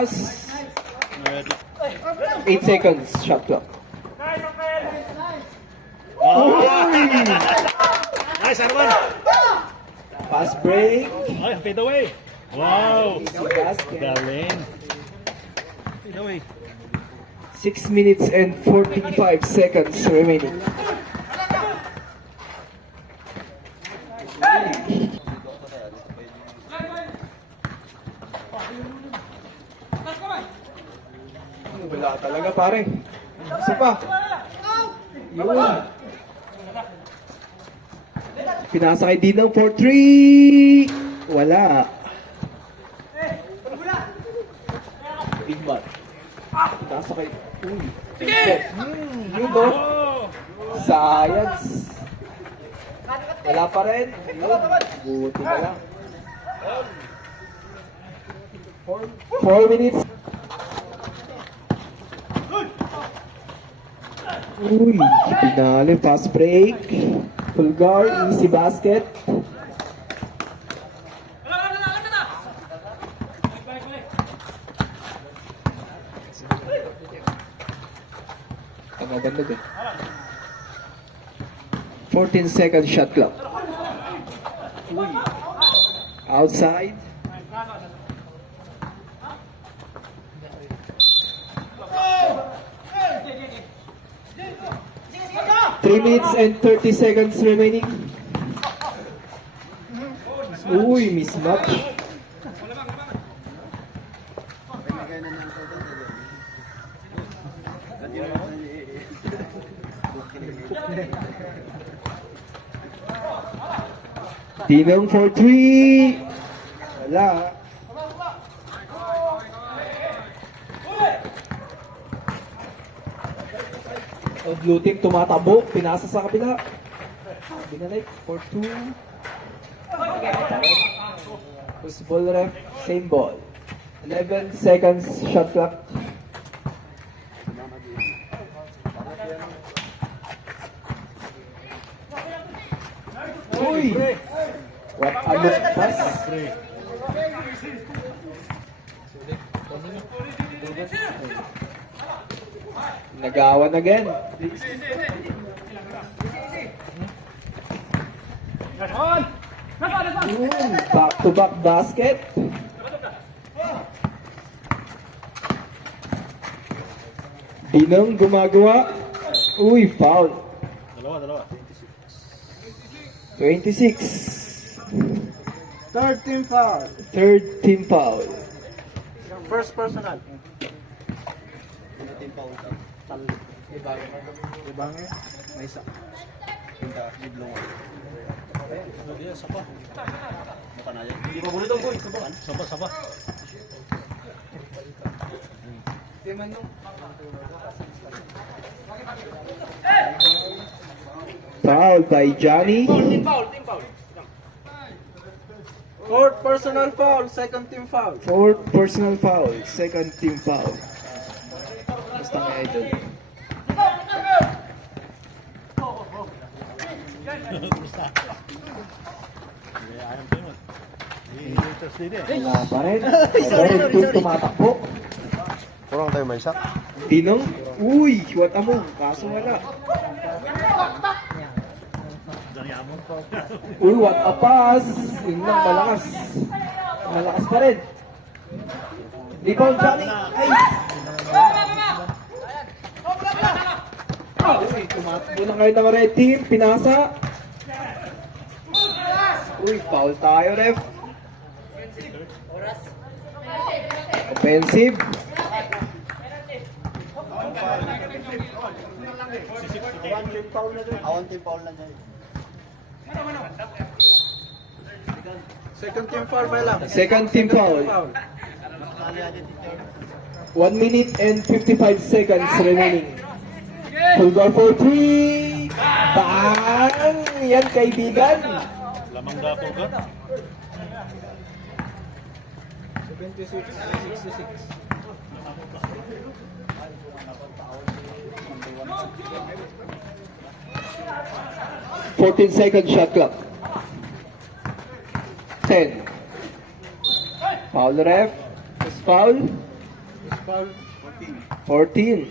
pass. 8 seconds, shot clock. Nice, Arman. Pass break. Ay, fade away. Wow. Easy basket. Galing. Fade away. 6 minutes and 45 seconds remaining. Wala talaga pare. Isa pa. Yun. Pinasa kay Dino for 3. Wala. Big man. Pinasa kay... Uy. Yun o. Science. Wala pa rin. Yun. Buti na lang. 4 minutes. Uy, pinali, fast break. Full guard, easy basket. Ang maganda din. 14 seconds shot clock. Uy. Outside. Three minutes and 30 seconds remaining. Uy, mismatch. Dinong for 3. Wala. O blue team tumatabok, pinasa sa kabila. Binalik for 2. Push ball ref, same ball. 11 seconds shot clock. Uy! What a look pass. Nagawan again. Back-to-back basket. Dinong gumagawa. Uy, foul. Dalawa. 26. Third team foul. Third team foul. First personal. Ibangin. May isa. Sapa. Hindi pa bulito boy. Sapa. Foul by Johnny. Team foul. Fourth personal foul. Second team foul. Fourth personal foul. Second team foul. Basta nga idol. Wala pa rin. Third team tumatakbo. Kurang tayo may isa. Dinong. Uy, what a move. Kaso wala. Uy, what a pass. Yun lang, malakas. Malakas pa rin. Rebound, Johnny. Ay! Uy, tumatakbo na ngayon ng red team. Pinasa. Uy, foul tayo, ref. Offensive. Awan team foul na dyan. Second team foul ba lang? Second team foul. 1 minute and 55 seconds remaining. Full goal for 3. Bang! Yan, kaibigan. Lamang dapo ka. 76-66. 14 second shot clock. 10. Foul ref. Is foul. foul. 14.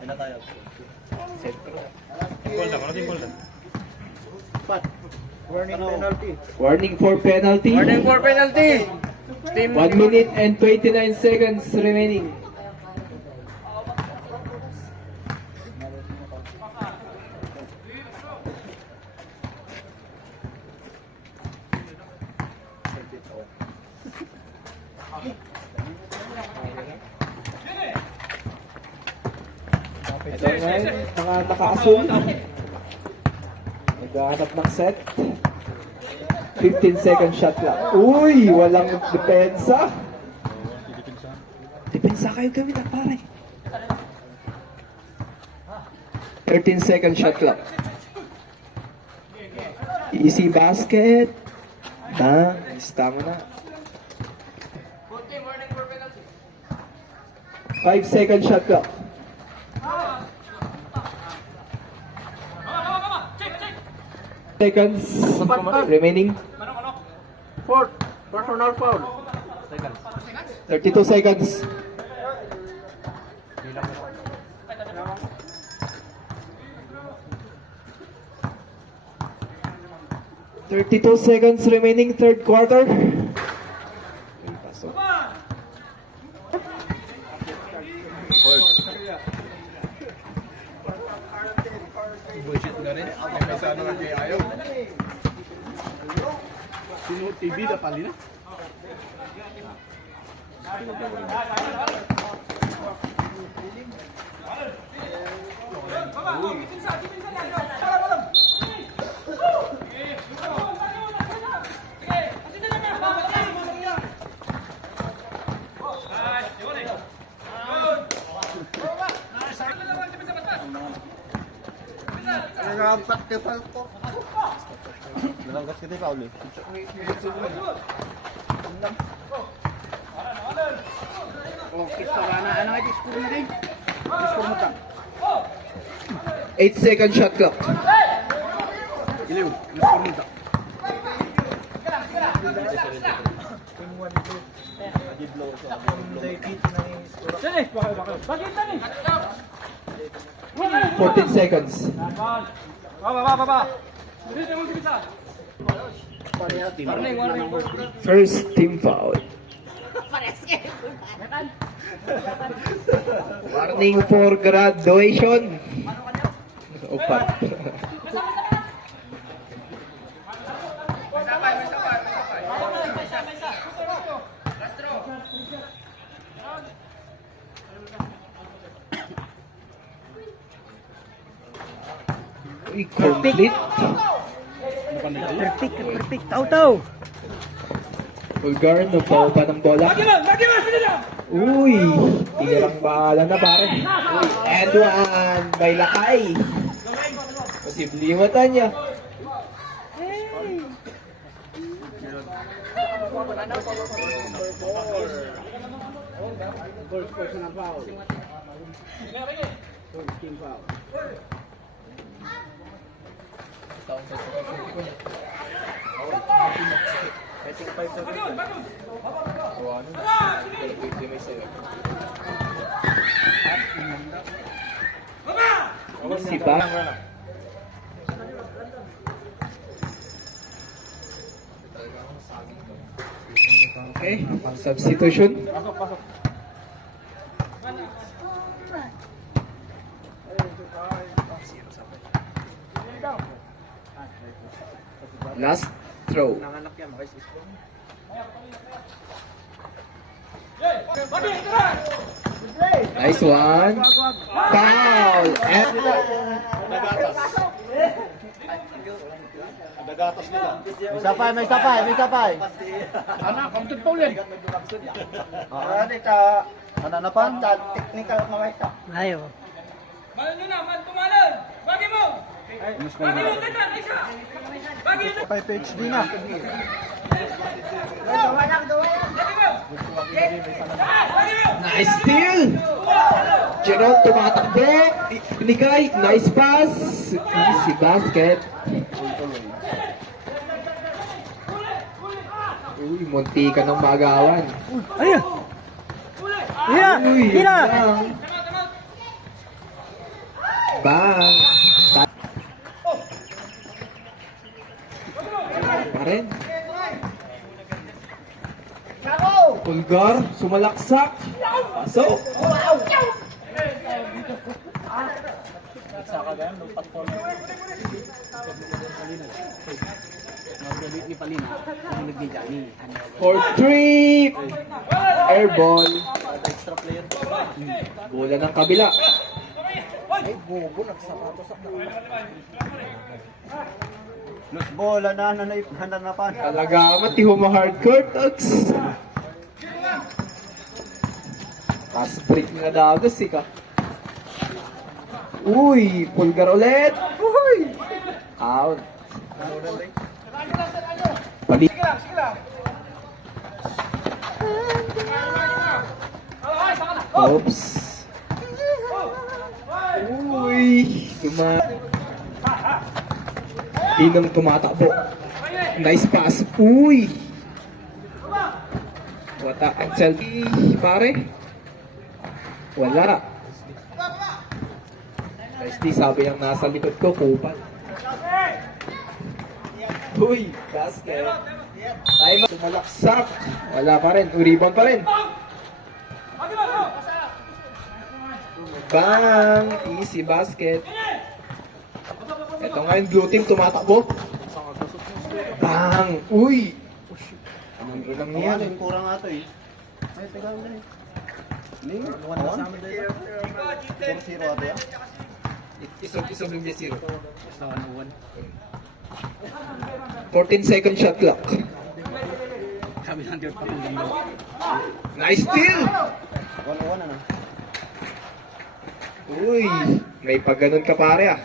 Ay na tayo. Ball na, malating ball na. Pat. Warning penalty. Warning for penalty. Warning for penalty. 1 minute and 29 seconds remaining. Ito ngayon, mga naka-assume. Naghahanap ng set. 15 second shot lang. Uy, walang depensa. Depensa kayo gawin na pare. 13 second shot lang. Easy basket. Nice, tama na. 5 second shot clock. Seconds remaining. Fourth. Personal foul. 32 seconds. Thirty-two seconds remaining, third quarter. Bullshit na rin. May sana nga kaya ayaw. Sino TV na pali na? Nag-aampak ka pa ito. Nalangkas kita pa ulit. Okay, sarana. Ano nga disco mo din? Disco mo ta. 8 second shot clock. Iliw, disco mo ta. Fourteen seconds. First team foul. Warning for graduation. Upat. Uy, complete. Perfect. Tau. Bulgar, nagpaw pa ng bola. Uy, tirang bala na pare. Uy, and one, may lakay. Posibliwatan niya. Personal foul. Team foul. Si Ba. Okay, substitution. Last throw. Nanganak yan, guys. Nice one. Foul. And Nagatas nila. May sapay. Anak, counted foul yan. Ano ka? Ano na pa? Technical mga ito. Ayo. Malan nyo na, tumalan! Bagi mo! Bagi mo, Titan! Isa! Bagi mo! 5 PhD na. Bagi mo! Bagi mo! nice steal. Gerald tumatakbo. Binigay. Nice pass. Easy basket. Uy, munti ka ng magawan. Ayo. Uy, yun lang. Bang. Pa rin. Pulgar, sumalaksak. Pasok. For three. Air ball. Bola ng kabila. Loose ball, hananapan. Talaga mati huma hardcore tugs. Pass break na dagos ka. Uy, pulgar ulit. Uy. Out. Pali. Oops. Uy, Dinong tumatakbo. Nice pass. Uy. Wata ang selfie, pare. Wala. SD sabi ng nasa likod ko, kupal. Uy, basket. Time tumalaksak. Wala pa rin. Rebound pa rin. Bang! Easy basket. Ito nga yung blue team tumatakbo. Bang! Uy! Anong ilang niyan? Kurang nga ito eh. Ay, teka lang eh. Ning, wala sa amin dito. 4-0 ato yan. Isog yung 0. 14 second shot clock. Nice steal! 1-1 ano? Uy! May pagganon ka pare ah.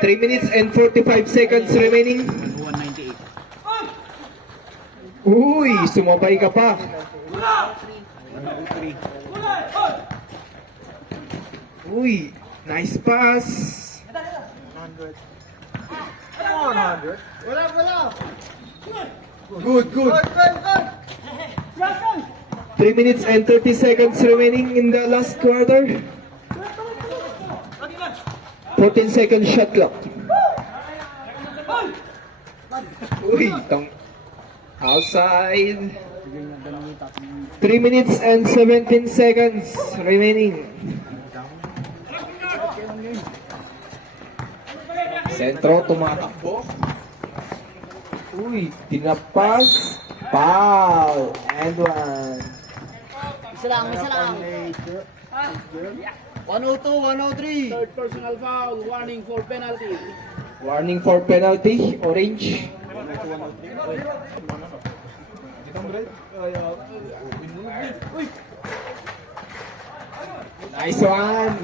3 minutes and 45 seconds remaining. Uy! Sumabay ka pa. Uy! Nice pass! 100. Wala. Good. 3 minutes and 30 seconds remaining in the last quarter. 14 second shot clock. Uy! Outside. 3 minutes and 17 seconds remaining. Sentro, tumatakbo. Uy, tinapas. Foul. And one. Isa lang. 102, 103. Third personal foul. Warning for penalty. Warning for penalty. Orange. Nice one.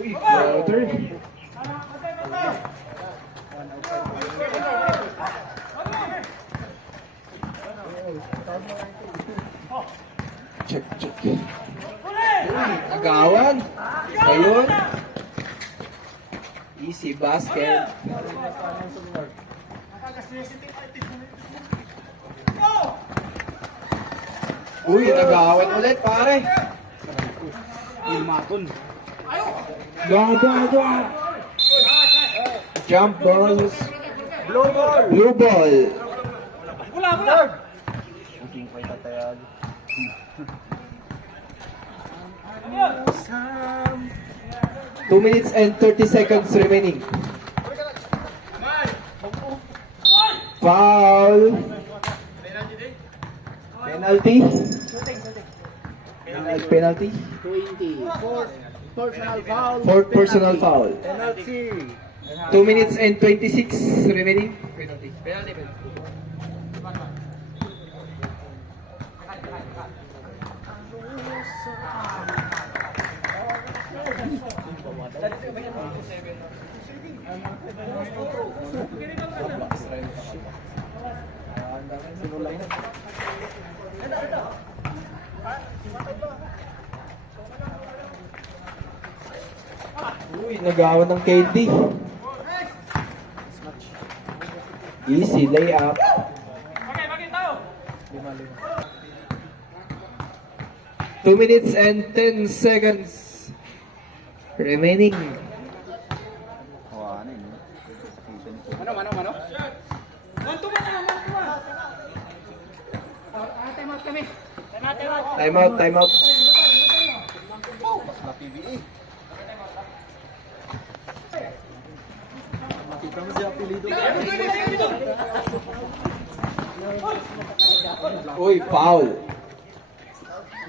Uy, quarter. Check. Uy, agawan. Ayun. Easy basket. Uy, nag-aawat ulit, pare. Gawa. Jump balls. Blue ball. Booking pa itatayag. Two minutes and 30 seconds remaining. Foul. Penalty. Penalty. 20. Fourth personal foul. Fourth personal foul. Penalty. 2 minutes and 26 remaining. Penalty. Uy, nagawa ng candy. Easy layup. Bagay, bagay tao. 2 minutes and 10 seconds remaining. Oh, ano yun? Mano, mano, mano. Man to man, man to man. Time out kami. Time out, time out. Na PBA. Makita mo siya apelido. Uy, foul.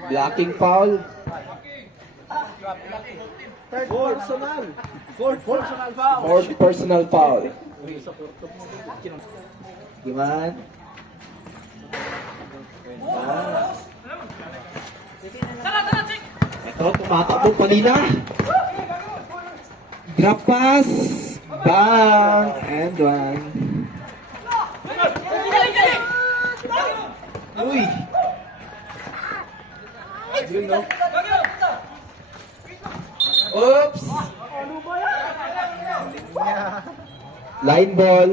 Blocking foul. Third personal. Fourth personal foul. Or personal foul. Gimana? Ito, tumatakbo kanina. Drop pass. Bang! And one. Uy! Oops! Line ball.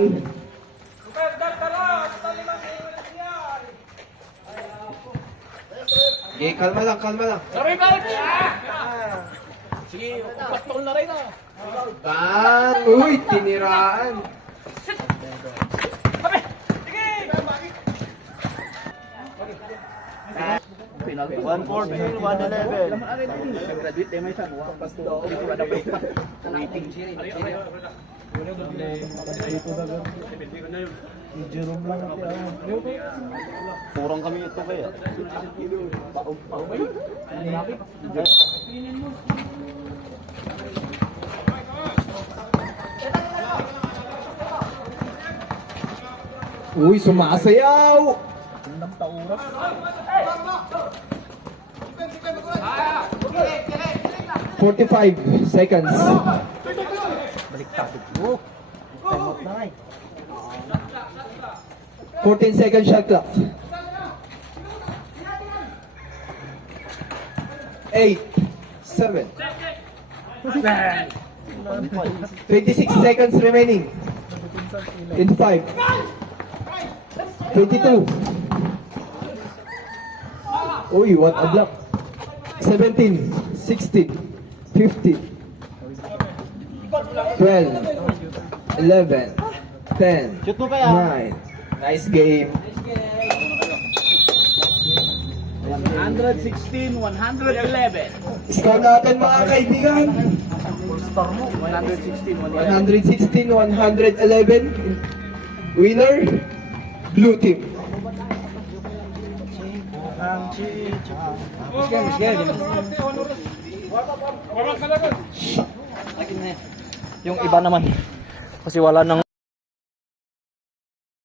Okay, kalma lang, kalma lang. Sorry, Paul. Sige, patol na rin ah. Bang! Uy, tiniraan. Penalty. 114, 111. Graduate eh, may isa. Pasto. Wala pa ipa. Waiting. Kurang kami ito kaya. Uy, sumasayaw! 45 seconds. 14 seconds shot clock. 8, 7, 26 seconds remaining. 25, 22. Uy, what a block. 17, 16, 15, 12, 11, 10, Shoot mo kaya? 9. Nice game. 116, 111. Score natin mga kaibigan. 116, 116, 111. Winner, blue team. Yung iba naman. Kasi wala nang